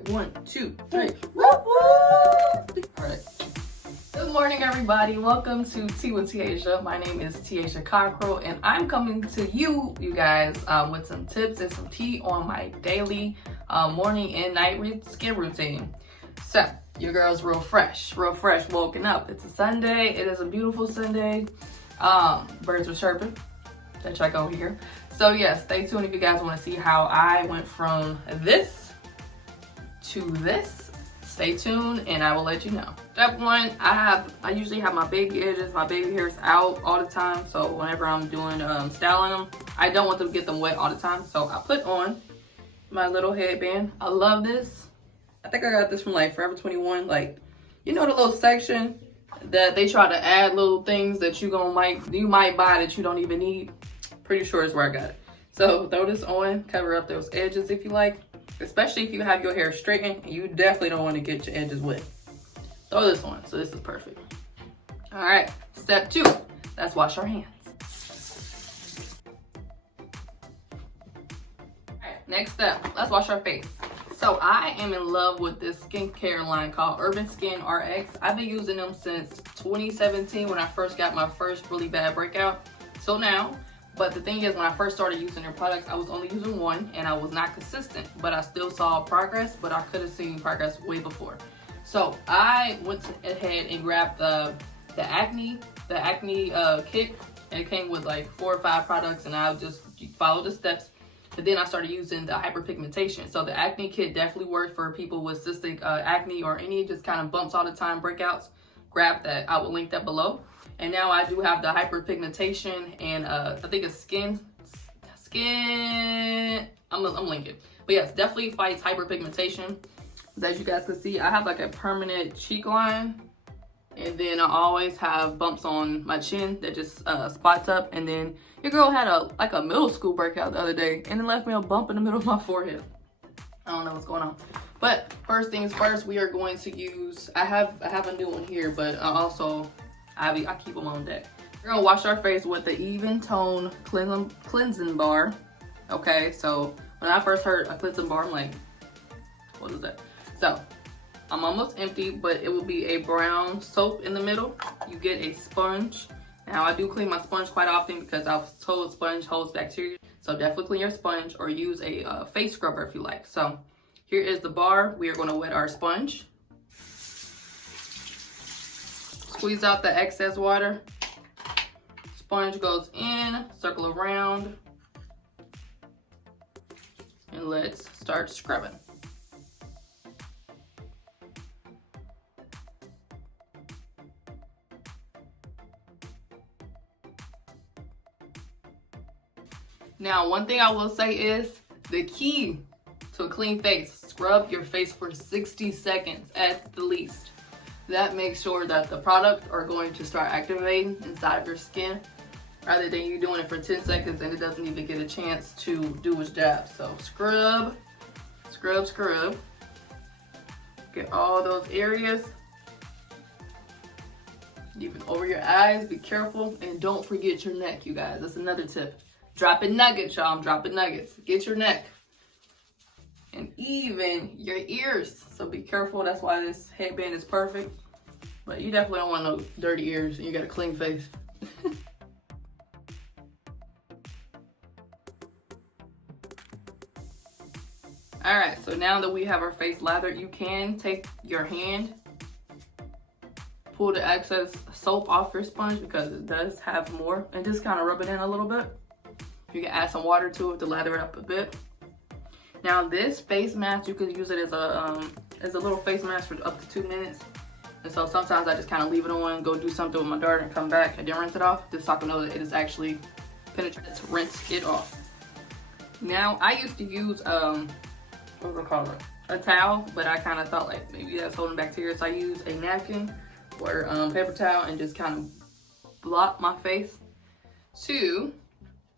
right, 1, 2, 3. Woo woo! All right. Good morning, everybody. Welcome to Tea with Tiasia. My name is Tiasia Cockrell, and I'm coming to you guys, with some tips and some tea on my daily morning and night skin routine. So, your girl's real fresh, woken up. It's a Sunday. It is a beautiful Sunday. Birds are chirping. They check over here. So yeah, stay tuned if you guys want to see how I went from this to this. Stay tuned and I will let you know. Step one, I usually have my baby edges, my baby hairs out all the time. So whenever I'm doing styling them, I don't want them to get them wet all the time. So I put on my little headband. I love this. I think I got this from like Forever 21. Like, you know the little section that they try to add little things that you might buy that you don't even need. Pretty sure is where I got it. So throw this on, cover up those edges if you like, especially if you have your hair straightened. You definitely don't want to get your edges wet. Throw this on. So this is perfect. All right, step 2, let's wash our hands. All right, next step, let's wash our face. So I am in love with this skincare line called Urban Skin RX. I've been using them since 2017 when I first got my first really bad breakout. So now, but the thing is, when I first started using their products, I was only using one and I was not consistent, but I still saw progress, but I could have seen progress way before. So I went ahead and grabbed the Acne kit, and it came with like 4 or 5 products, and I just followed the steps. But then I started using the Hyperpigmentation. So the Acne kit definitely worked for people with cystic acne or any just kind of bumps all the time, breakouts. Grab that. I will link that below. And now I do have the Hyperpigmentation and I think it's skin. I'm linking. But yes, definitely fights hyperpigmentation. As you guys can see, I have like a permanent cheek line. And then I always have bumps on my chin that just spots up. And then your girl had a middle school breakout the other day and it left me a bump in the middle of my forehead. I don't know what's going on. But first things first, we are going to use, I have a new one here, but I keep them on deck. We're gonna wash our face with the Even Tone cleansing bar. Okay, so when I first heard a cleansing bar, I'm like, what is that? So I'm almost empty, but it will be a brown soap in the middle. You get a sponge. Now I do clean my sponge quite often because I was told sponge holds bacteria. So definitely clean your sponge or use a face scrubber if you like. So here is the bar. We are gonna wet our sponge. Squeeze out the excess water. Sponge goes in, circle around. And let's start scrubbing. Now, one thing I will say is the key to a clean face, scrub your face for 60 seconds at the least. That makes sure that the products are going to start activating inside of your skin rather than you doing it for 10 seconds and it doesn't even get a chance to do its job. So scrub, scrub, scrub. Get all those areas. Even over your eyes, be careful. And don't forget your neck, you guys. That's another tip. Dropping nuggets, y'all. I'm dropping nuggets. Get your neck. And even your ears. So be careful. That's why this headband is perfect. But you definitely don't want no dirty ears and you got a clean face. Alright, so now that we have our face lathered, you can take your hand, pull the excess soap off your sponge because it does have more, and just kind of rub it in a little bit. You can add some water to it to lather it up a bit. Now this face mask, you can use it as a little face mask for up to 2 minutes. And so sometimes I just kind of leave it on, go do something with my daughter and come back and then rinse it off. Just so I can know that it is actually penetrated to rinse it off. Now I used to use, what do I call it? A towel, but I kind of thought like maybe that's holding bacteria. So I use a napkin or paper towel and just kind of blot my face to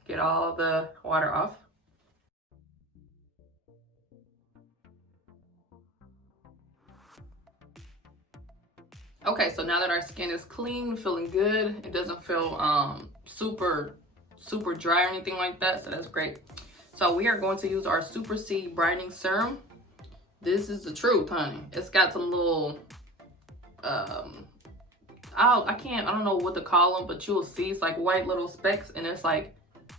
get all the water off. Okay, so now that our skin is clean, feeling good, it doesn't feel super dry or anything like that, so that's great. So we are going to use our Super C Brightening Serum. This is the truth, honey. It's got some little, I don't know what to call them, but you'll see it's like white little specks, and it's like,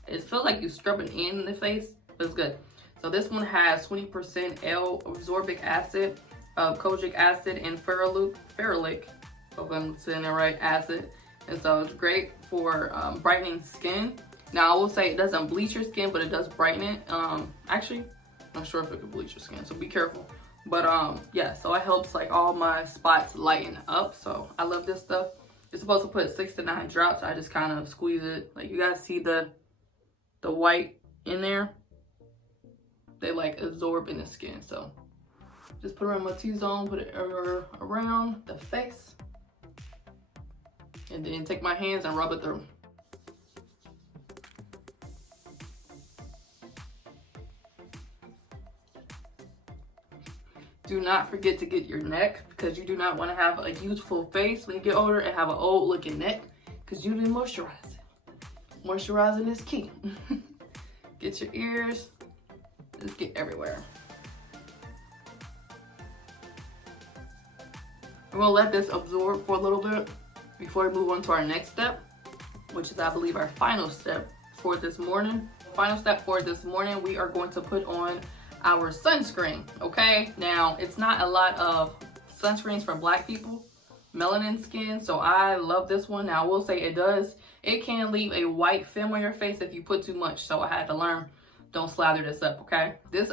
it feels like you're scrubbing in the face, but it's good. So this one has 20% L-ascorbic acid, kojic acid, and ferulic, hope I'm saying it right, acid. And so it's great for brightening skin. Now I will say it doesn't bleach your skin, but it does brighten it. Actually, I'm not sure if it could bleach your skin, so be careful. But yeah, so it helps like all my spots lighten up. So I love this stuff. You're supposed to put 6 to 9 drops. I just kind of squeeze it. Like you guys see the white in there? They like absorb in the skin. So just put it on my T-zone, put it around the face. And then take my hands and rub it through. Do not forget to get your neck, because you do not want to have a youthful face when you get older and have an old looking neck, because you didn't moisturize it. Moisturizing is key. Get your ears, just get everywhere. We're gonna let this absorb for a little bit before we move on to our next step, which is I believe our final step for this morning. Final step for this morning, we are going to put on our sunscreen, okay? Now, it's not a lot of sunscreens for black people, melanin skin, so I love this one. Now, I will say it can leave a white film on your face if you put too much, so I had to learn, don't slather this up, okay? This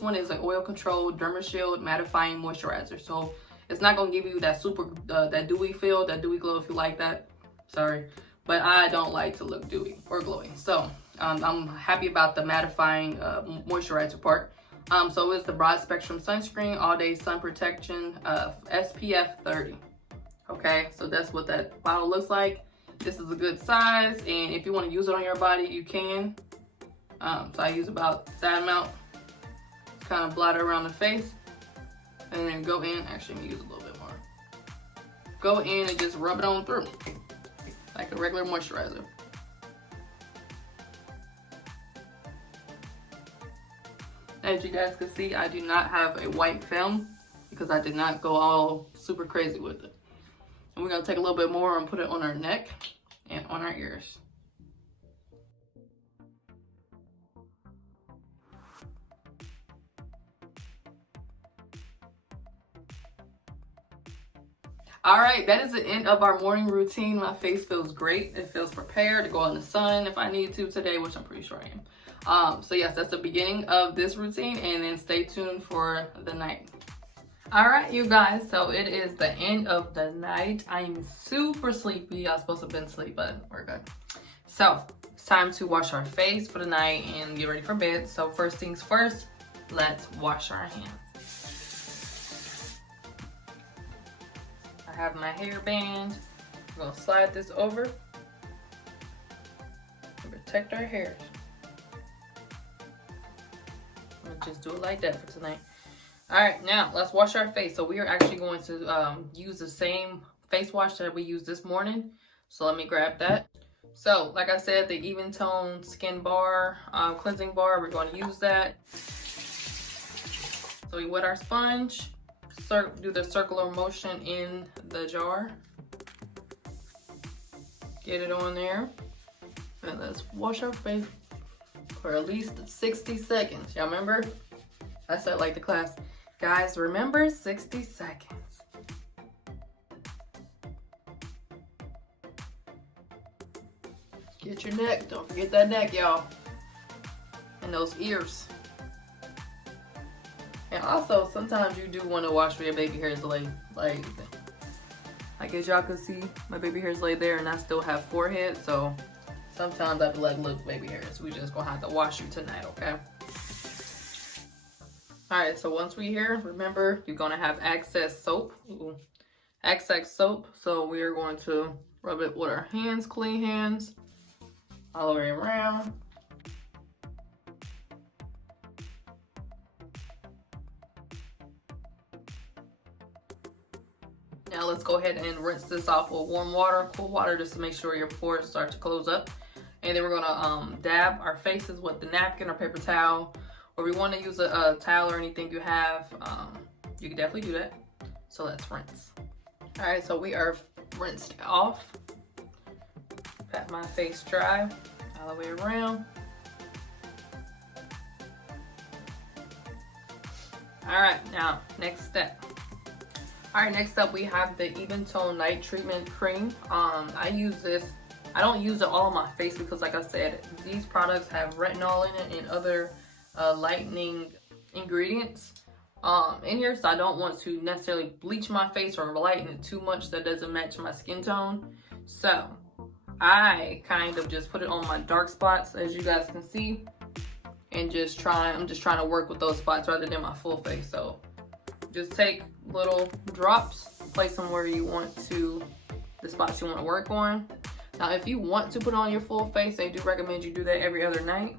one is an oil-controlled Derma Shield mattifying moisturizer, so it's not gonna give you that super, that dewy feel, that dewy glow if you like that, sorry. But I don't like to look dewy or glowing, so I'm happy about the mattifying moisturizer part. So it's the broad spectrum sunscreen, all day sun protection, SPF 30. Okay, so that's what that bottle looks like. This is a good size, and if you want to use it on your body, you can. So I use about that amount, kind of blot it around the face, and then go in. Actually, I'm gonna use a little bit more. Go in and just rub it on through, like a regular moisturizer. As you guys can see, I do not have a white film because I did not go all super crazy with it. And we're gonna take a little bit more and put it on our neck and on our ears. All right, that is the end of our morning routine. My face feels great. It feels prepared to go in the sun if I need to today, which I'm pretty sure I am. So yes, that's the beginning of this routine, and then stay tuned for the night. All right, you guys, so it is the end of the night. I am super sleepy. I was supposed to have been asleep, but we're good. So it's time to wash our face for the night and get ready for bed. So first things first, let's wash our hands. I have my hairband. I'm gonna slide this over to protect our hairs. I'm gonna just do it like that for tonight. All right, now let's wash our face. So we are actually going to use the same face wash that we used this morning. So let me grab that. So like I said, the Even Tone Skin Bar, Cleansing Bar, we're going to use that. So we wet our sponge. Do the circular motion in the jar. Get it on there. And let's wash our face for at least 60 seconds. Y'all remember? I said like the class. Guys, remember 60 seconds. Get your neck. Don't forget that neck, y'all. And those ears. And also, sometimes you do want to wash where your baby hairs lay. Like as y'all can see, my baby hairs lay there and I still have forehead. So sometimes I be like, look, baby hairs, we just gonna have to wash you tonight, okay? All right, so once we here, remember, you're gonna have excess soap. Ooh, excess soap. So we are going to rub it with our hands, clean hands, all the way around. Now let's go ahead and rinse this off with warm water, cool water, just to make sure your pores start to close up. And then we're gonna dab our faces with the napkin or paper towel or if you want to use a towel or anything you have, you can definitely do that. So let's rinse. All right, so we are rinsed off. Pat my face dry all the way around. All right, now next step. All right, next up we have the Even Tone Night Treatment Cream. I use this. I don't use it all on my face because, like I said, these products have retinol in it and other lightening ingredients in here, so I don't want to necessarily bleach my face or lighten it too much that doesn't match my skin tone. So I kind of just put it on my dark spots, as you guys can see, and I'm just trying to work with those spots rather than my full face. So just take little drops, place them where you want to, the spots you want to work on. Now, if you want to put on your full face, they do recommend you do that every other night.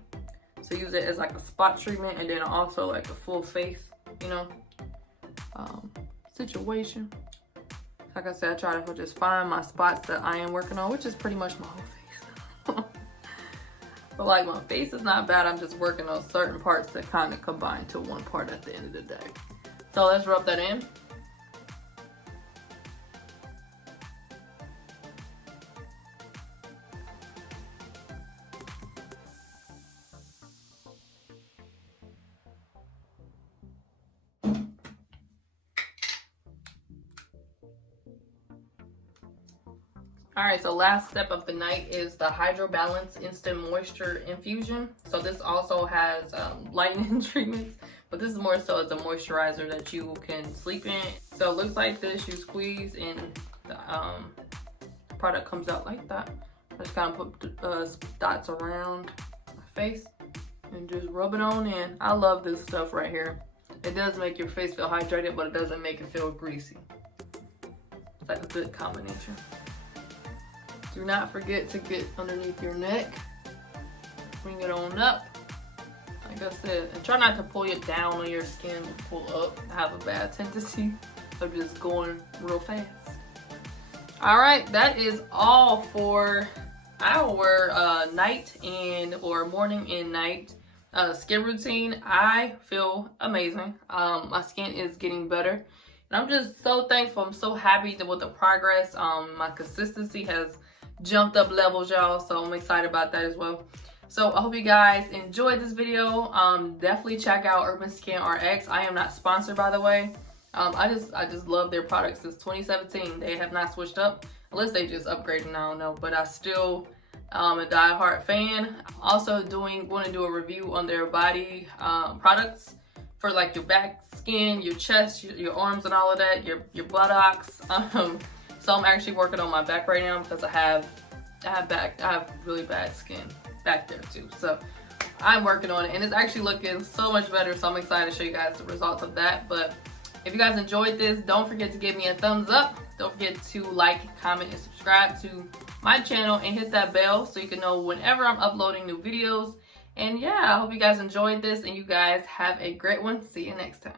So use it as like a spot treatment and then also like a full face, you know, situation. Like I said, I try to just find my spots that I am working on, which is pretty much my whole face. But like my face is not bad. I'm just working on certain parts that kind of combine to one part at the end of the day. So let's rub that in. All right, so last step of the night is the Hydro Balance Instant Moisture Infusion. So this also has lightening treatments, but this is more so as a moisturizer that you can sleep in. So it looks like this. You squeeze and the product comes out like that. I just kind of put dots around my face and just rub it on in. I love this stuff right here. It does make your face feel hydrated, but it doesn't make it feel greasy. It's like a good combination. Do not forget to get underneath your neck. Bring it on up. Like I said, and try not to pull it down on your skin, pull up. I have a bad tendency of just going real fast. All right, that is all for our night and or morning and night skin routine. I feel amazing. My skin is getting better. And I'm just so thankful. I'm so happy with the progress. My consistency has jumped up levels, y'all, so I'm excited about that as well. So I hope you guys enjoyed this video. Definitely check out Urban Skin RX. I am not sponsored, by the way. I just love their products since 2017. They have not switched up unless they just upgraded, I don't know, but I still a diehard fan. Also want to do a review on their body products for like your back skin, your chest, your arms and all of that, your buttocks. So I'm actually working on my back right now because I have really bad skin back there too. So I'm working on it and it's actually looking so much better. So I'm excited to show you guys the results of that. But if you guys enjoyed this, don't forget to give me a thumbs up. Don't forget to like, comment, and subscribe to my channel and hit that bell so you can know whenever I'm uploading new videos. And yeah, I hope you guys enjoyed this and you guys have a great one. See you next time.